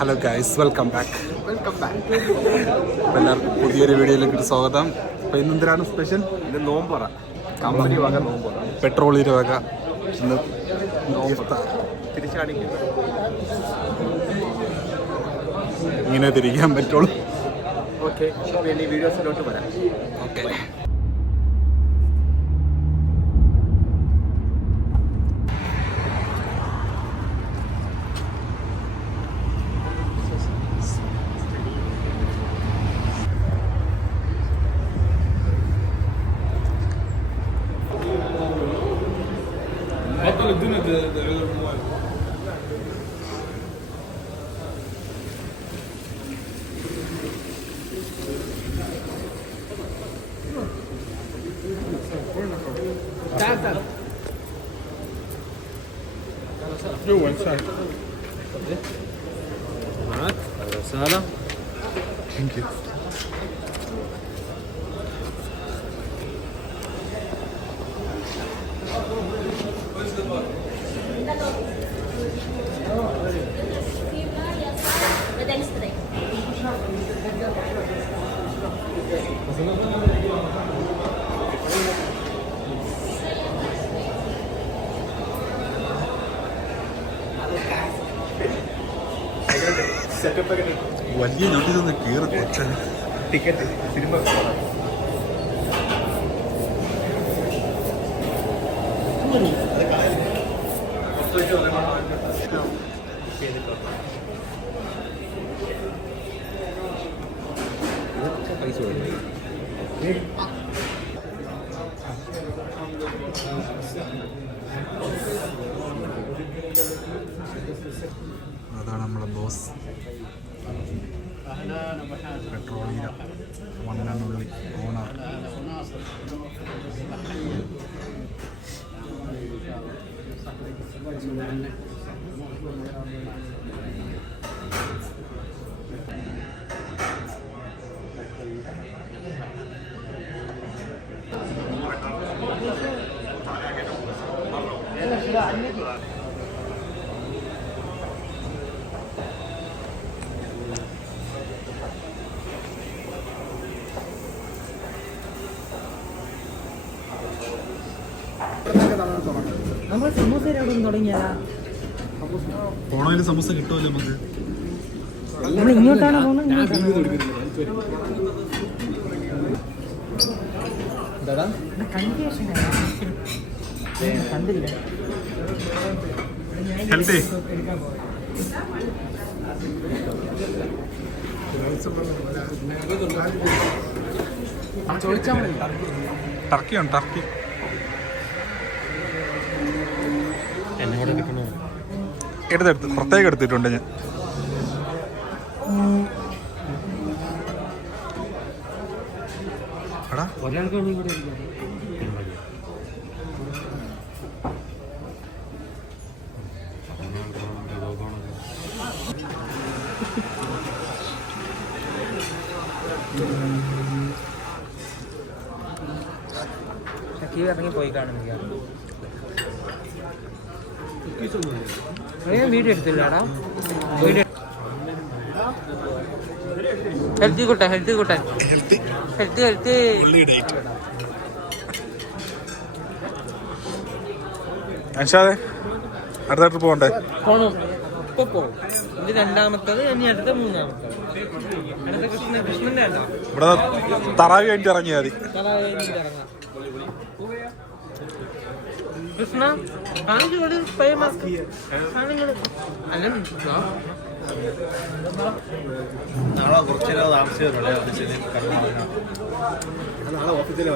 Hello guys, welcome back. എല്ലാവർക്കും പുതിയൊരു വീഡിയോയിലേക്ക് സ്വാഗതം. അപ്പോൾ ഇന്ന് എന്തിനാണ് സ്പെഷ്യൽ? ഇത് നോമ്പറ, കമ്പനി വക നോമ്പറ, പെട്രോളിൻ്റെ വക ഇന്ന് തിരിച്ചടിക്കും. ഇങ്ങനെ തിരിക്കാൻ പറ്റുള്ളൂ. ഓക്കെ, അപ്പോൾ ഇനി വീഡിയോസിലോട്ട് വരാം. ഓക്കെ, رسالة. Thank you. വലിയ നോട്ടീസ് ഒന്ന് കീറി കൊച്ചാണ്. ടിക്കറ്റ് സിനിമ അതാണ് നമ്മുടെ ബോസ്. Petroleum വണ്ണനുള്ളി owner. നമ്മൾ സമൂസ തുടങ്ങിയതാ. ഓണയിൽ സമൂസ കിട്ടുമല്ലോ നമുക്ക്. നമ്മൾ ഇങ്ങോട്ടാണ് പോകുന്നത്. കൺഫ്യൂഷൻ കണ്ടില്ല. ഹെൽത്തി ചോദിച്ചാൽ മതി. ടർക്കിയാണ്, ടർക്കി. എടുത്തെടുത്ത് പ്രത്യേകം എടുത്തിട്ടുണ്ട് ഞാൻ. എടാ ഇറങ്ങി പോയി കാണുന്നില്ല. വീഡിയോ എടുത്തില്ലാടാ. വീഡിയോ ഹെൽത്തി കൂട്ടാൻ, ഹെൽത്തി കൂട്ടാൻ, ഹെൽത്തി ഹെൽത്തി. അൻഷാദേ, അടുത്ത ട്രിപ്പ് പോകണ്ടേ? പോണം, ഇപ്പൊ പോകും. ഇത് രണ്ടാമത്തത്, ഇനി അടുത്ത മൂന്നാമത്തത്. അടുത്ത കൃഷ്ണന്റെ ഉണ്ടോ? ഇവിടെ തറാവി കഴിഞ്ഞിട്ട് ഇറങ്ങിയാൽ മതി. ഇറങ്ങാം. കൃഷ്ണ കാണിച്ചുകൊണ്ട് ഫേമസ് സാധനങ്ങൾ അല്ല. നാളെ കുറച്ച് നേരം താമസിച്ചിട്ടുള്ളേ. നാളെ ഓഫീസിൽ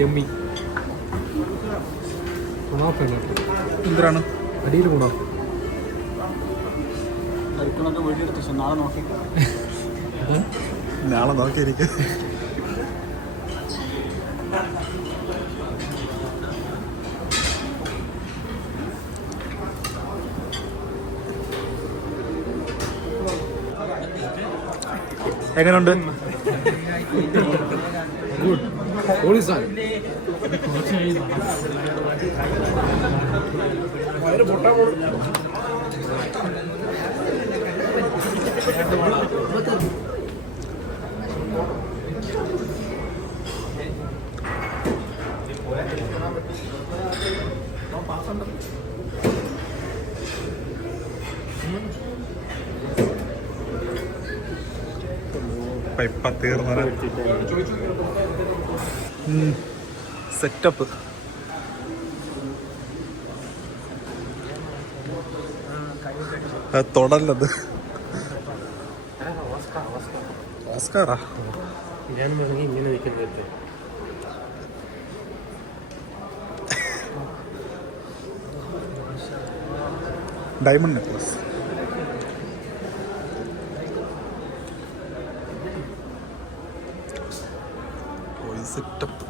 യമ്മി. എന്തിനാണ് അടിയിൽ പോണോ? വീഡിയോ എടുത്തു, നാളെ നോക്കി നാളെ നോക്കിയിരിക്കും. എങ്ങനെയുണ്ട്? ഇപ്പം തീർന്ന സെറ്റപ്പ്. തൊടല്ലത് ഓസ്കാറാ. ഞാൻ വേണമെങ്കിൽ ഇങ്ങനെ നിൽക്കുന്നത് ഡയമണ്ട് നെക്ലസ്. സെറ്റപ്പ്.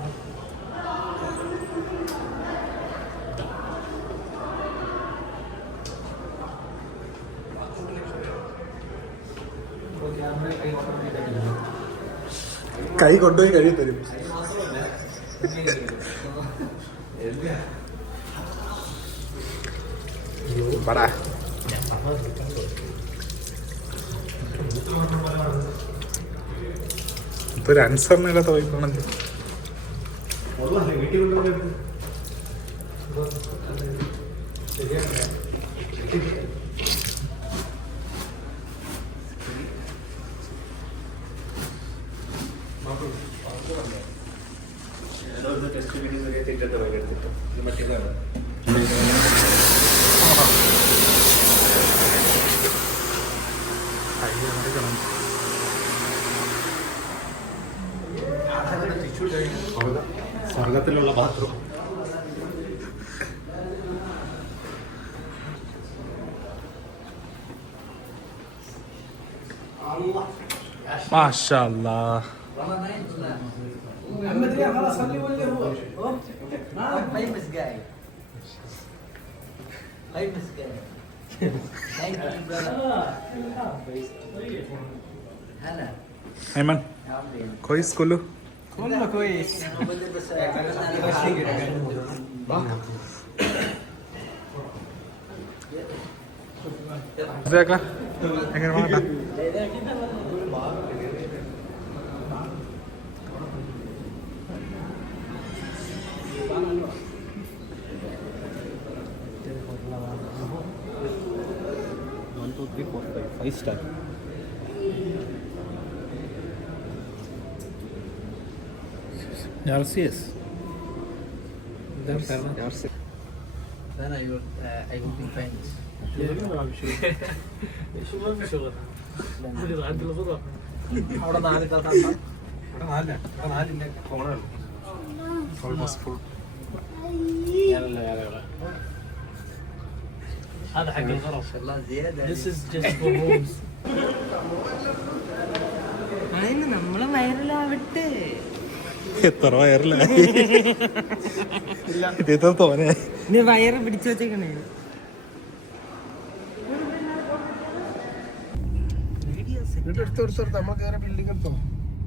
കൈ കൊണ്ടുപോയി കഴിയും തരും. ബടാ ഇതൊരു അനുസരണയില്ലാത്ത വൈപ്പാണെങ്കിൽ സ്വർഗത്തിലുള്ള ബാത്റൂം. മാഷാ അല്ലാഹ്. أيمن كويس كله؟ كله كويس. ازيك؟ എങ്ങനെ വേണ്ട? Five star. Narcissus. Narcissus. Then I will be famous. അവിടെ 4 കഥ. Almost full. هذا حق الغرف. والله زيادة. This is just for rooms. അതിന് നമ്മളെ വയറിലാവട്ടെ. എത്ര വയറിലായി? ഇത്ര തോനെ നീ വയറ് പിടിച്ചു വെച്ചേക്കണേ.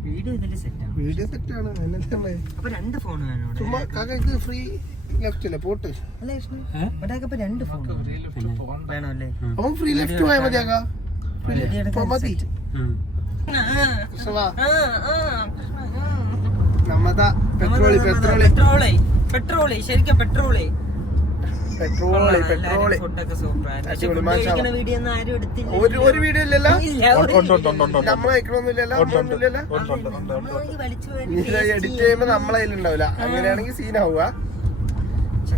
വീഡിയോ ഇതില് സെറ്റാണ്. വീഡിയോ സെറ്റാണ്. അപ്പൊ 2 ഫോൺ വേണം. ചുമ്മാ കാക്ക ഇത് ഫ്രീ ലെഫ്റ്റ് അല്ലേ പോട്ട്. അല്ലേ ഒരാൾക്ക് 2 ഫോൺ വേണം അല്ലേ? അവൻ ഫ്രീ ലെഫ്റ്റ് പോയാൽ മതി ആകാ. മതി നമ്മതാ പെട്രോളി പെട്രോളി പെട്രോളി പെട്രോളി ശരിക്കും പെട്രോളി പെട്രോളി പെട്രോളി വീഡിയോ ഒന്നും ആരും എടുത്തില്ല. ഒരു വീഡിയോ ഇല്ലല്ലോ. ഉണ്ട്. നമ്മളെ അയക്കണമെന്നില്ലല്ലോ. എഡിറ്റ് ചെയ്യുമ്പോ നമ്മളെ കയ്യിലുണ്ടാവില്ല. അങ്ങനെയാണെങ്കിൽ സീനാവുക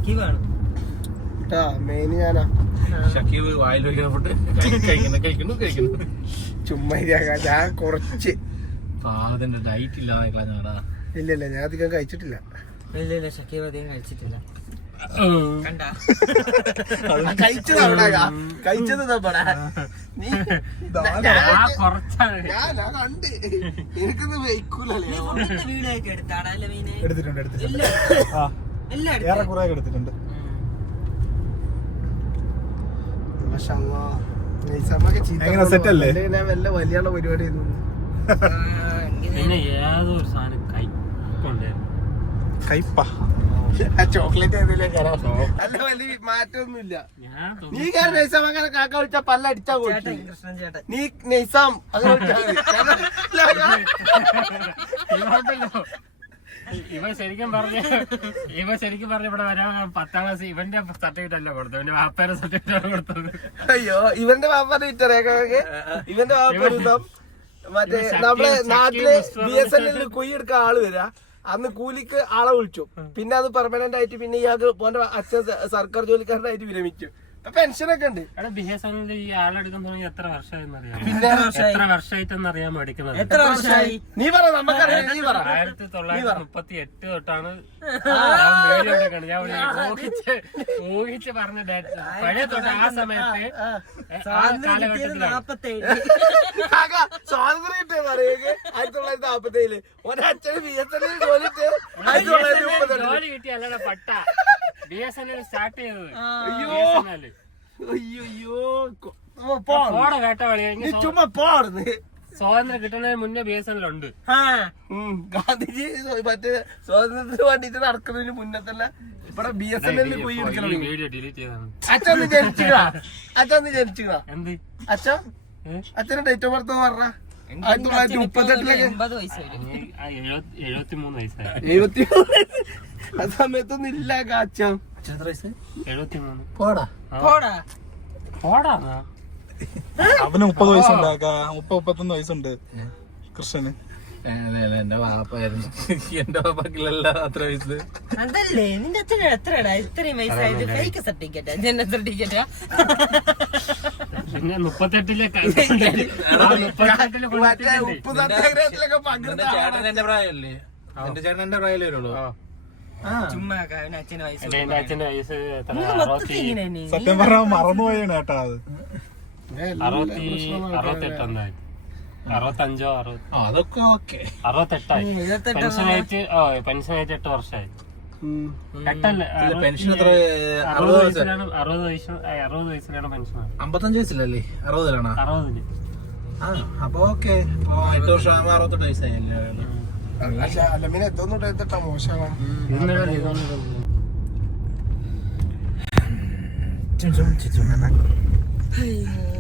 കേട്ടാ. മെയിൻ ഞാനാ ചുമ്മാ ഞാൻ കുറച്ച് ഇല്ല ഞാൻ അധികം കഴിച്ചിട്ടില്ല. ഇല്ല ഷക്കീബ് അധികം കഴിച്ചിട്ടില്ല. കണ്ടാ കഴിച്ചത് അവിടെ കഴിച്ചത് നമ്മളെ നീ കുറച്ചാണ് ഞാൻ കണ്ട് എനിക്കൊന്നും വെയ്ക്കൂലല്ലേ വീഡിയോ ഒക്കെ എടുത്താടാ അല്ല മീനെ എടുത്തിട്ടുണ്ട് എല്ലാം ഏറെ കുറെ എടുത്തിട്ടുണ്ട്. എങ്ങനെ set അല്ലേ? വല്ല വലിയ പരിപാടി പിന്നെ ഏതൊരു സാധനം കൈക്കൊണ്ടേ കൈപ്പ ചോക്ലേറ്റ് അല്ല വലിയ മാറ്റമൊന്നുമില്ല. നീ കാരണം നൈസാം അങ്ങനെ കാക്ക വിളിച്ചാ പല്ല അടിച്ചാ കൊടുത്തു. കൃഷ്ണൻ ചേട്ടൻ നീ നൈസാം അങ്ങനെ വിളിച്ചാ ഇവൻ ശരിക്കും പറഞ്ഞ ഇവിടെ വരാൻ 10ാം ക്ലാസ് ഇവന്റെ സർട്ടിഫിക്കറ്റ് അല്ല കൊടുത്തത്, ഇവന്റെ വാപ്പയുടെ സർട്ടിഫിക്കറ്റ് ആണ് കൊടുത്തത്. അയ്യോ ഇവന്റെ വാപ്പാന്റെ വിറ്ററിയാക്കെ ഇവന്റെ വാപ്പ ഒരു ദിവസം മറ്റേ നമ്മളെ നാട്ടില് BSNL കുഴി എടുക്കാൻ ആള് വരാ. അന്ന് കൂലിക്ക് ആളെ വിളിച്ചു. പിന്നെ അത് പെർമനന്റ് ആയിട്ട് പിന്നെ ഇയാൾക്ക് പോന്റെ അച്ഛൻ സർക്കാർ ജോലിക്കാരനായിട്ട് വിരമിച്ചു. പെൻഷനൊക്കെ ഉണ്ട്. എടാ BSNL ഈ ആളെടുക്കാൻ തുടങ്ങി എത്ര വർഷമായെന്ന് അറിയാം? പിന്നെ എത്ര വർഷമായിട്ടെന്ന് അറിയാൻ എടുക്കുന്നത്? എത്ര വർഷമായി നീ പറ നമുക്കറിയാം. നീ പറ 1938 തൊട്ടാണ് ഞാൻ വീഡിയോ എടുക്കണത്. ഞാൻ ഊഹിച്ച് പറഞ്ഞ ഡേറ്റ് പഴയ തൊട്ട് ആ സമയത്ത് ആ കാലഘട്ടത്തിലാണ്. 47 സ്വാതന്ത്ര്യം കിട്ടിയ പറയുക 1947 ഒരച്ഛന് BSNL ജോലി 1930 ജോലി കിട്ടിയല്ലടാ പട്ട. BSNL സ്റ്റാർട്ട് ചെയ്തത്. BSNL. അയ്യോ പോടെ വേട്ട കളി നീ ചുമ്മാ പോടുന്നു. സ്വാതന്ത്ര്യം കിട്ടുന്നതിന് മുന്നേ BSNL ഉണ്ട്. ഗാന്ധിജി മറ്റേ സ്വാതന്ത്ര്യത്തിന് വേണ്ടിട്ട് നടക്കുന്നതിന് മുന്നേ തന്നെ ഇവിടെ BSNL പോയി എടുക്കണം. വീഡിയോ ഡിലീറ്റ് ചെയ്താണ്. അച്ഛന്ന് ജനിച്ചിക്കണ എന്ത് അച്ഛന്റെ ഡേറ്റ് ഓഫ് ബർത്ത് പറഞ്ഞ 1938 80 വയസ്സ് വരും 73 വയസ്സായി. 73 ആ സമയത്തൊന്നും ഇല്ല അച്ഛൻ. 73. പോടാ പോടാ പോടാ അവന് 30 വയസ്സുണ്ട്. 30-31 വയസ്സുണ്ട് കൃഷ്ണന്. എന്റെ വാപ്പായിരുന്നു. എന്റെ വാപ്പാക്കില്ലല്ല അത്ര വയസ്സ്. അതല്ലേ നിന്റെ അച്ഛന് എത്രടാ ഇത്രയും വയസ്സായത്? ഫേക്ക് സർട്ടിഫിക്കറ്റാ, ജനന സർട്ടിഫിക്കറ്റാ? പിന്നെ 38-ലെ മറ്റേ ഉപ്പ് സത്യാഗ്രഹത്തിലൊക്കെ പങ്കെടുത്ത ചേട്ടൻ എന്റെ പ്രായമല്ലേ? എന്റെ ചേട്ടൻ എന്റെ പ്രായമല്ലേ വരുള്ളൂ. ചുമ്മാ അവന് അച്ഛന് വയസ്സ് എന്റെ അച്ഛന്റെ വയസ്സ് എത്ര? മൊത്തത്തിൽ ഇങ്ങനെ തന്നെ. സത്യം പറഞ്ഞാൽ മറന്നുപോയാണ് കേട്ടാ അത്. 68 എന്തായി? 65 അതൊക്കെ ഓക്കെ. 68ആയി. പെൻഷനായിട്ട് 8 വർഷമായി. 8അല്ല, പെൻഷൻ എത്ര? 60 വയസ്സിലാണ്. 60 വയസ്സിലാണ് പെൻഷൻ. 55 വയസ്സിലല്ലേ? 60-ലാണോ? 60-ല്. അപ്പൊ ഓക്കെ. 8 വർഷം ആകുമ്പോ 68 വയസ്സായല്ലേ? അല്ല പിന്നെ എന്തോന്നും എടുത്തിട്ടാ മോശമാണ്. അയ്യോ